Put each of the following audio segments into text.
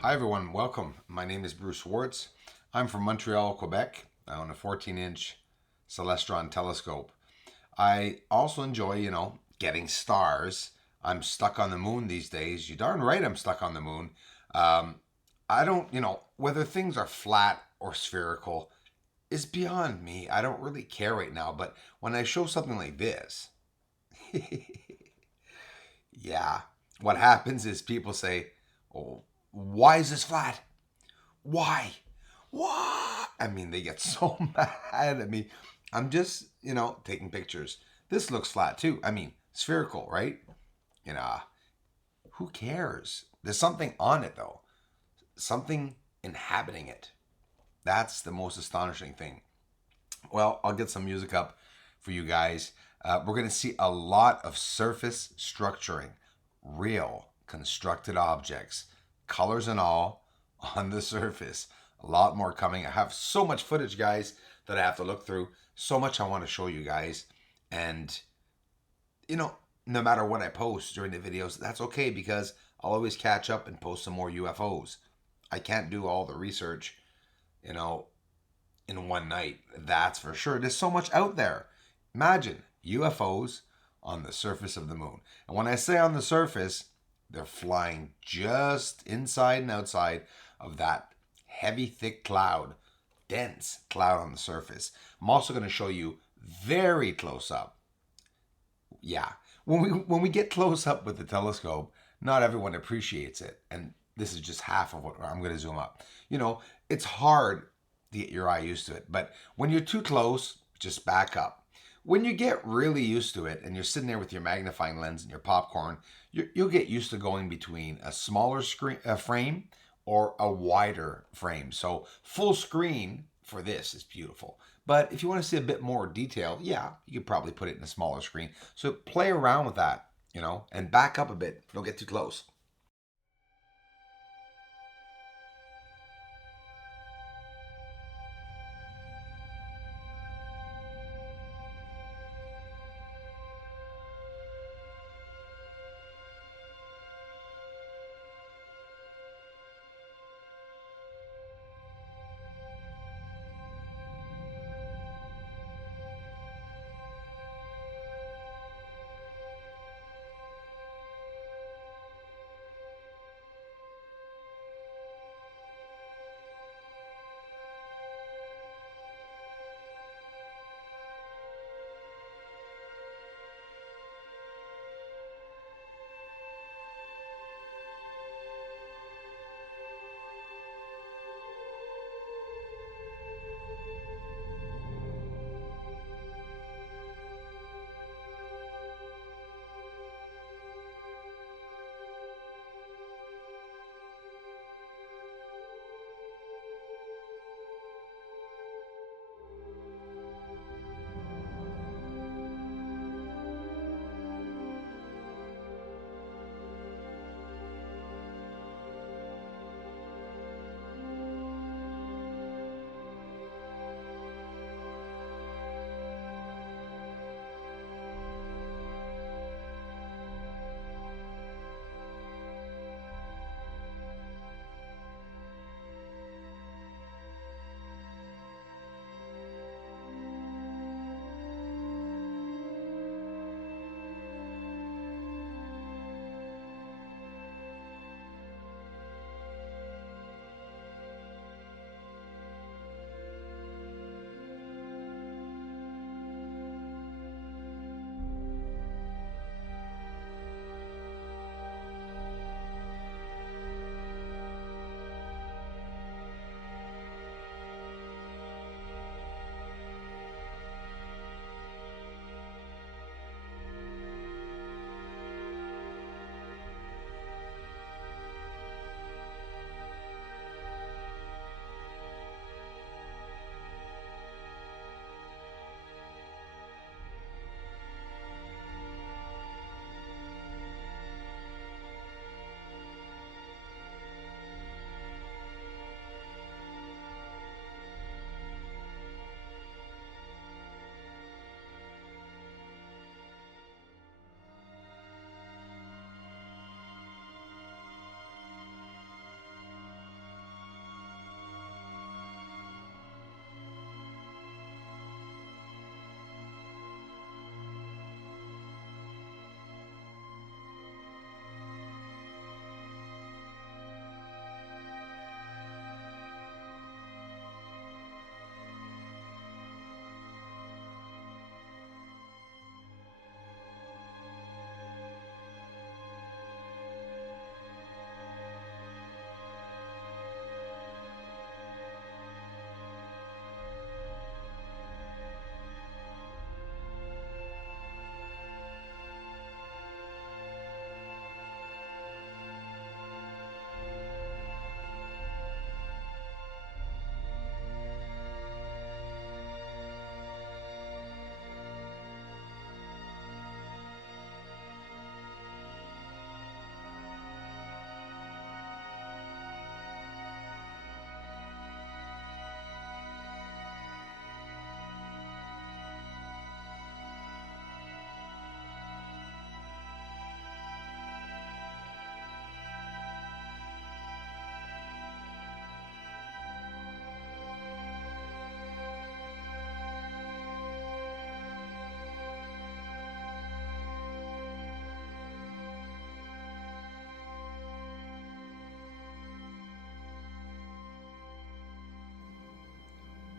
Hi everyone, welcome. My name is Bruce Wartz. I'm from Montreal, Quebec. I own a 14-inch Celestron telescope. I also enjoy, getting stars. I'm stuck on the moon these days. You darn right I'm stuck on the moon. Um, I don't, whether things are flat or spherical is beyond me. I don't really care right now, but when I show something like this, yeah, what happens is people say, "Oh, why is this flat? Why? What?" I mean, they get so mad at me. I'm just, taking pictures. This looks flat too. I mean, spherical, right? You know, who cares? There's something on it though, something inhabiting it. That's the most astonishing thing. Well, I'll get some music up for you guys. We're going to see a lot of surface structuring, real constructed objects, colors and all, on the surface. A lot more coming. I have so much footage, guys, that I have to look through. So much I want to show you guys. And, you know, no matter what I post during the videos, that's okay because I'll always catch up and post some more UFOs. I can't do all the research, you know, in one night. That's for sure. There's so much out there. Imagine UFOs on the surface of the moon. And when I say on the surface, they're flying just inside and outside of that heavy, thick cloud, dense cloud on the surface. I'm also going to show you very close up. Yeah, when we get close up with the telescope, not everyone appreciates it, and this is just half of what I'm going to zoom up. It's hard to get your eye used to it, but when you're too close, just back up. When you get really used to it and you're sitting there with your magnifying lens and your popcorn, you'll get used to going between a smaller screen frame or a wider frame. So full screen for this is beautiful. But if you want to see a bit more detail, yeah, you could probably put it in a smaller screen. So play around with that, and back up a bit. Don't get too close.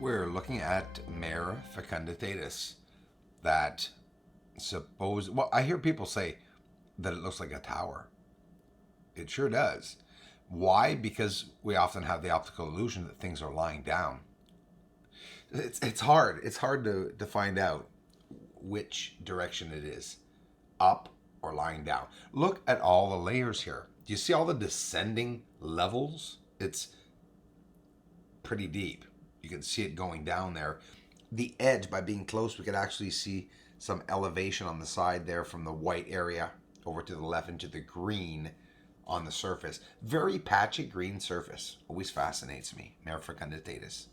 We're looking at Mare fecunditatis. That well, I hear people say that it looks like a tower. It sure does. Why? Because we often have the optical illusion that things are lying down. It's hard. It's hard to find out which direction it is, up or lying down. Look at all the layers here. Do you see all the descending levels? It's pretty deep. You can see it going down there. The edge, by being close, we could actually see some elevation on the side there from the white area over to the left into the green on the surface. Very patchy green surface. Always fascinates me. Mare fecunditatis.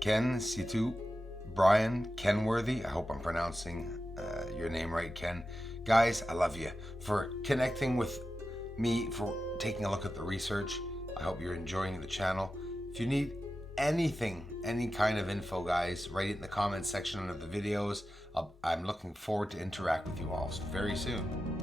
Ken Situ, Brian Kenworthy. I hope I'm pronouncing your name right, Ken. Guys, I love you for connecting with me, for taking a look at the research. I hope you're enjoying the channel. If you need anything, any kind of info, guys, write it in the comments section under the videos. I'm looking forward to interact with you all very soon.